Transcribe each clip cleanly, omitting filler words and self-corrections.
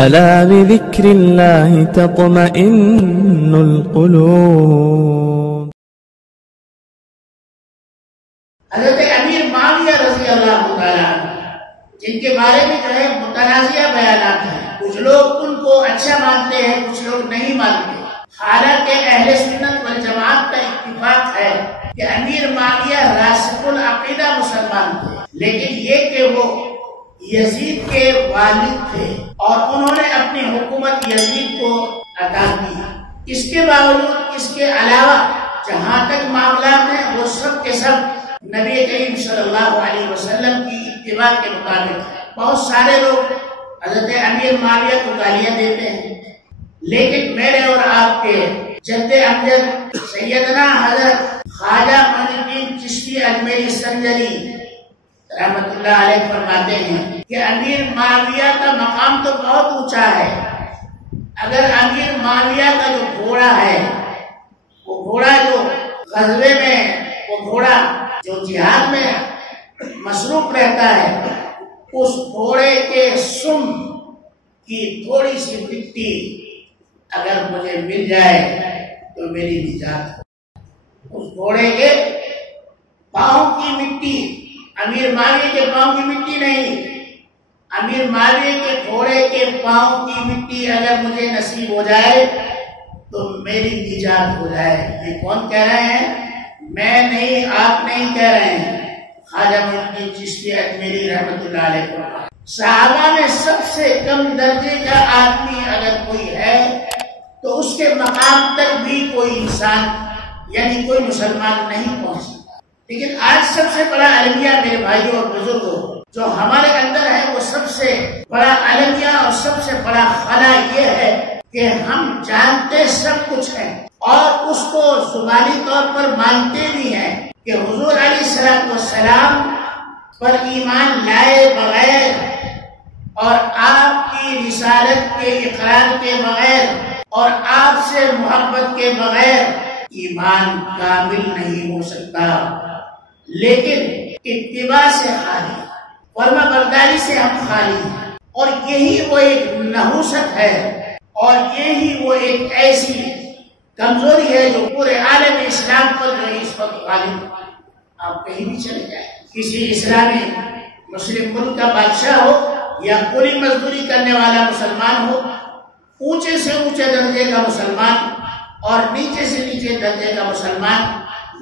ألا بذكر الله تطمئن القلوب. حضرت امیر معاویہ رضی اللہ تعالیٰ عنہ جن کے بارے میں جو ہے متنازعہ بیانات ہیں، کچھ لوگ ان کو اچھا مانتے ہیں، کچھ لوگ نہیں مانتے، حالانکہ اہل سنت والجماعت کا اتفاق ہے کہ امیر معاویہ راسخ العقیدہ مسلمان تھے، لیکن یہ کہ وہ یزید کے والد تھے اور انہوں نے اپنی حکومت یزید کو عطا کی۔ اس کے باوجود، اس کے علاوہ جہاں تک معاملات ہیں وہ سب کے سب نبی کریم صلی اللہ علیہ وسلم کی اتباع کے مطابق ہے۔ بہت سارے لوگ حضرت امیر معاویہ کو گالیاں دیتے ہیں، لیکن میرے اور آپ کے جد امجد سیدنا حضرت خواجہ معین الدین چشتی اجمیری سنجری رحمت اللہ علیہ فرماتے ہیں کہ امیر معاویہ کا مقام تو بہت اونچا ہے، اگر امیر معاویہ کا جو گھوڑا ہے، وہ گھوڑا جو غزوے میں، وہ گھوڑا جو جہاد میں مصروف رہتا ہے، اس گھوڑے کے سم کی تھوڑی سی مٹی اگر مجھے مل جائے تو میری نجات ہو۔ اس گھوڑے کے پاؤں کی مٹی، امیر معاویہ کے پاؤں کی مٹی نہیں، امیر معاویہ کے گھوڑے کے پاؤں کی مٹی اگر مجھے نصیب ہو جائے تو میری نجات ہو جائے۔ یہ کون کہہ رہے ہیں؟ میں نہیں، آپ نہیں کہہ رہے ہیں، خواجہ معین الدین چشتی اجمیری رحمت اللہ علیہ کو۔ صحابہ میں سب سے کم درجے کا آدمی اگر کوئی ہے تو اس کے مقام تک بھی کوئی انسان یعنی کوئی مسلمان نہیں پہنچ سکتا، لیکن آج سب سے بڑا المیہ میرے بھائیوں اور بزرگوں جو ہمارے اندر ہے، وہ سب سے بڑا المیہ اور سب سے بڑا خلا یہ ہے کہ ہم جانتے سب کچھ ہیں اور اس کو زبانی طور پر مانتے بھی ہیں کہ حضور علیہ السلام پر ایمان لائے بغیر اور آپ کی رسالت کے اقرار کے بغیر اور آپ سے محبت کے بغیر ایمان کامل نہیں ہو سکتا، لیکن اتباع سے خالی، فرما برداری سے ہم خالی ہیں، اور یہی وہ ایک نحوست ہے اور یہی وہ ایک ایسی کمزوری ہے جو پورے عالم اسلام پر جو اس وقت غالب ہے۔ آپ کہیں بھی چلے جائیں، کسی اسلامی مسلم ملک کا بادشاہ ہو یا پوری مزدوری کرنے والا مسلمان ہو، اونچے سے اونچے درجے کا مسلمان اور نیچے سے نیچے درجے کا مسلمان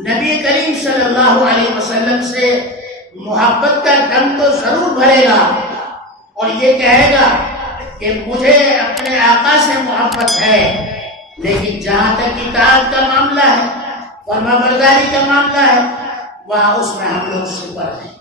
نبی کریم صلی اللہ علیہ وسلم سے محبت کا دم تو ضرور بھرے گا اور یہ کہے گا کہ مجھے اپنے آقا سے محبت ہے، لیکن جہاں تک اطاعت کا معاملہ ہے، فرما برداری کا معاملہ ہے، وہاں اس میں ہم لوگ سپر ہیں۔